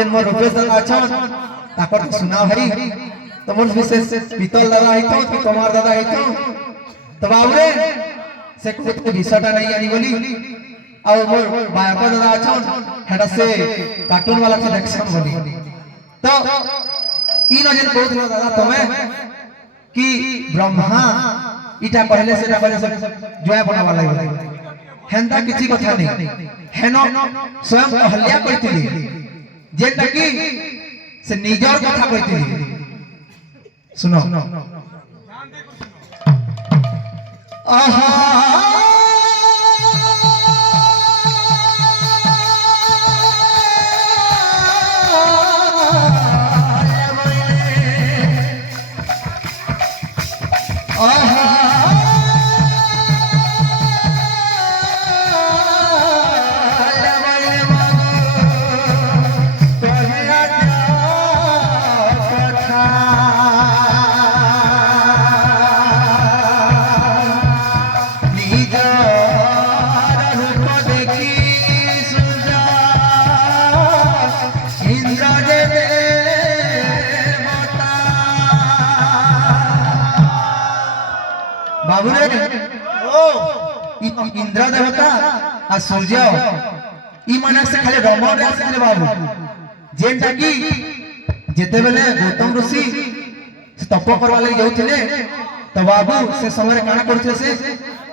जेन मोर रुपेश दादा अछन ताकर तो सुना भाई तो मोर विशेष पीतल दादा आइतो कि कुमार दादा आइतो तो बाबूरे से कुछ विषयटा नहीं आनी बोली और मोर बायको दादा अछन हेडा से कार्टून वाला सिलेक्शन बोली तो ई नजर बहुत दादा तमे कि ब्रह्मा इटा पहले से जोया बना वाला हेंता किसी कथा नहीं हेनो स्वयं अहल्या कहतिली जेंटा कि से निजर कथा कहतिली सुनो आहा बाबूरे इंद्र देवता आ सूर्य ई माने से खाली रमण रे आसिले बाबू जेंटा कि जेते बेले गौतम ऋषि तप करवा लागि जाउथिले तो बाबू से समय काना करथे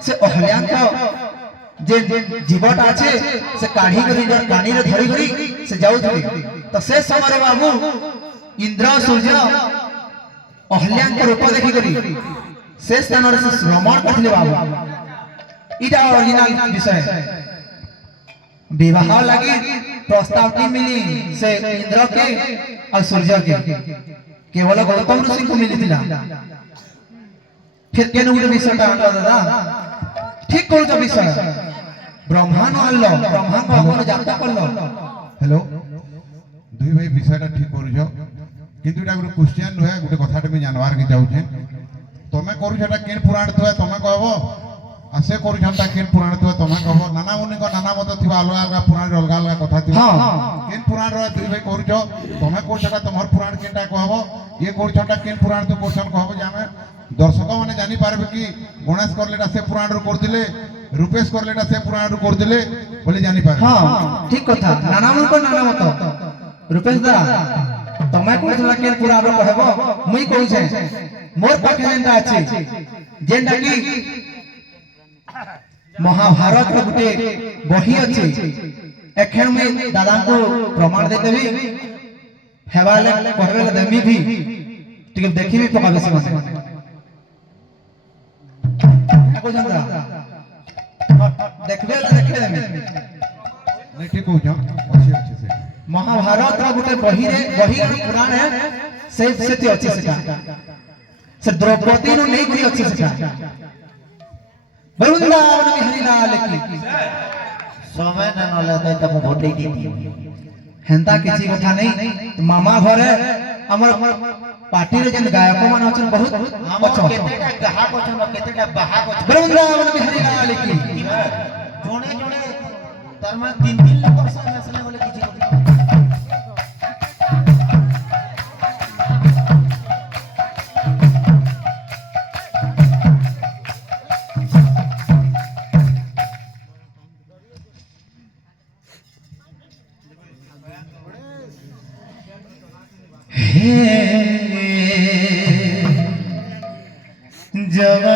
से अहल्यान जे जीवट आछे से काढ़ी करी जर कानी रे धरी करी से जाउथिले तो से समय बाबू इंद्र सूर्य अहल्यान के रूप देखि करी से स्थान से भ्रमण करथिले बाबू इटा ओरिजिनल विषय विवाह लगी प्रस्ताव की मिली से इंद्र के और सूर्य के केवल गौतम ऋषि को मिली थिला फिर केन गुटे विषयटा आनलो दादा ठीक करू तो विषय ब्रह्मा न आनलो ब्रह्मा को अपन जाता करलो हेलो दुई भाई विषयटा ठीक करू जो किंतु एटा गुटे क्वेश्चन नुहे गुटे कथाटे में जानवार के जाउछे तमे करू छटा केन पुराण तो तमे कहबो आसे करू छटा केन पुराण तो तमे कहबो नाना मुनि को नाना मत थिबा अलगा अलगा पुराण अलगा अलगा कथा थिबा केन पुराण रो दुई भाई करू जो तमे करू छटा तमर पुराण केनटा कहबो ये करू छटा केन पुराण तो क्वेश्चन कहबो जामे दर्शक माने जानि पारबे कि गणेश करलेटा से पुराण रो कर दिले रूपेश करलेटा से पुराण रो कर दिले बोले जानि पारबे हां ठीक कथा नाना मुनि को नाना मत रूपेश दा तमे करू छटा केन पुराण रो कहबो मुई कहू छे मोर पाखे जेंटा अछि जेंटा कि महाभारत रो गुटे बही अछि एखन में दादा को प्रमाण दे देबी हेवाले कहबे देमी भी ठीक देखि भी पकाबे से माने को जंदा देखबे ला देखे देमी नहीं ठीक हो जा अच्छे से महाभारत रो गुटे बही पुराण है से अछि सेटा से द्रौपदी नु नहीं करी अच्छी से वृंदावन बिहारी लाल की समय न नले त म भोटै दी हेंता किछि कथा नहीं मामा घरे हमर पार्टी रे जन गायक मान अछन बहुत केतेटा गाहक अछन केतेटा बाहक अछन वृंदावन बिहारी लाल की जोने जोने तरमा 3 लोग संग असले बोले किछि जवन